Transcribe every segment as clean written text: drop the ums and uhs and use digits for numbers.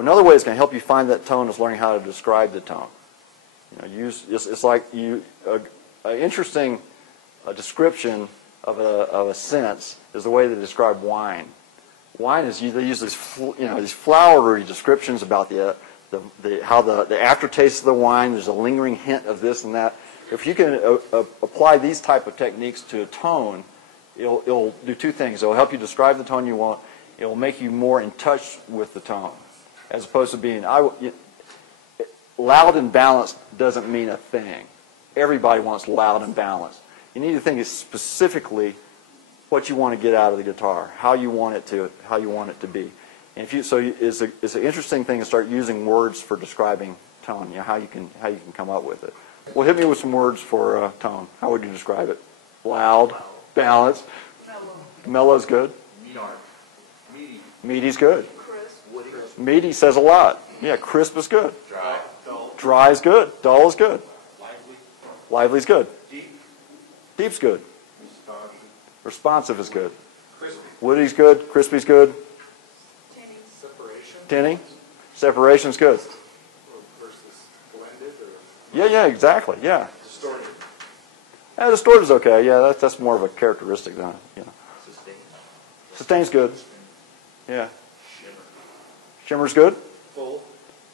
Another way it's going to help you find that tone is learning how to describe the tone. It's like an interesting description of a sense is the way they describe wine. Wine is they use these flowery descriptions about how the aftertaste of the wine. There's a lingering hint of this and that. If you can apply these type of techniques to a tone, it'll do two things. It'll help you describe the tone you want. It'll make you more in touch with the tone, as opposed to being loud and balanced doesn't mean a thing. Everybody wants loud and balanced. You need to think specifically what you want to get out of the guitar, how you want it to be. And it's an interesting thing to start using words for describing tone. How you can come up with it. Well, hit me with some words for tone. How would you describe it? Loud, balanced, mellow's good. Meaty. Meaty's good. Crisp. Meaty says a lot. Yeah, crisp is good. Dry. Dull. Dry is good. Dull is good. Lively. Lively's good. Deep. Deep's good. Responsive is good. Crispy. Woody's good. Crispy's good. Tinny. Separation. Tinny. Separation's good. Versus blended or Yeah, exactly. Yeah. distorted. Yeah, distorted's okay. Yeah, that's more of a characteristic than Sustained. Sustained's good. Yeah. Shimmer. Shimmer's good. Full.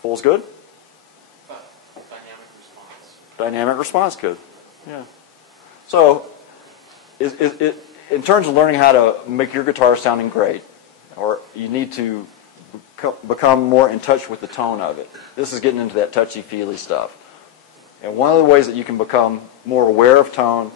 Full's good. Dynamic response. Dynamic response good. Yeah. So, in terms of learning how to make your guitar sounding great, or you need to become more in touch with the tone of it. This is getting into that touchy-feely stuff. And one of the ways that you can become more aware of tone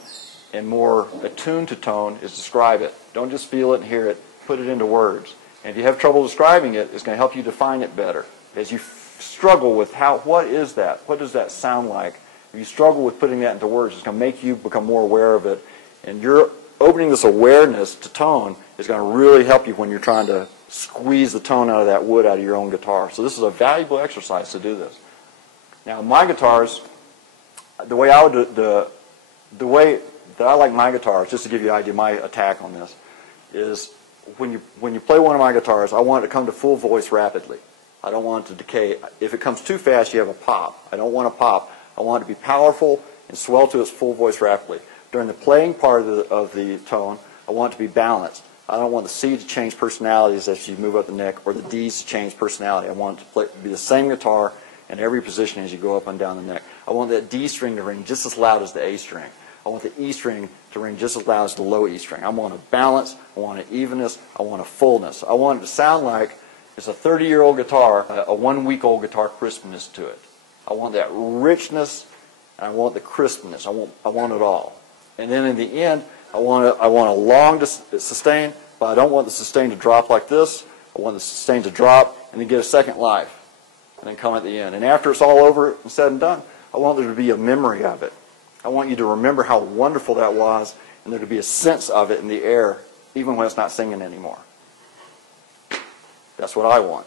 and more attuned to tone is describe it. Don't just feel it and hear it. Put it into words. And if you have trouble describing it, it's going to help you define it better. As you struggle with what is that? What does that sound like? If you struggle with putting that into words, it's going to make you become more aware of it. And you're opening this awareness to tone is going to really help you when you're trying to squeeze the tone out of that wood out of your own guitar. So this is a valuable exercise to do this. Now, my guitars, the way that I like my guitars, just to give you an idea, my attack on this is when you play one of my guitars, I want it to come to full voice rapidly. I don't want it to decay. If it comes too fast, you have a pop. I don't want a pop. I want it to be powerful and swell to its full voice rapidly. During the playing part of the tone, I want it to be balanced. I don't want the C to change personalities as you move up the neck, or the D's to change personality. I want it to be the same guitar in every position as you go up and down the neck. I want that D string to ring just as loud as the A string. I want the E string to ring just as loud as the low E string. I want a balance. I want an evenness. I want a fullness. I want it to sound like it's a 30-year-old guitar, a 1-week-old guitar crispness to it. I want that richness, and I want the crispness. I want it all. And then in the end, I want a long sustain, but I don't want the sustain to drop like this. I want the sustain to drop and then get a second life, and then come at the end. And after it's all over and said and done, I want there to be a memory of it. I want you to remember how wonderful that was, and there to be a sense of it in the air, even when it's not singing anymore. That's what I want.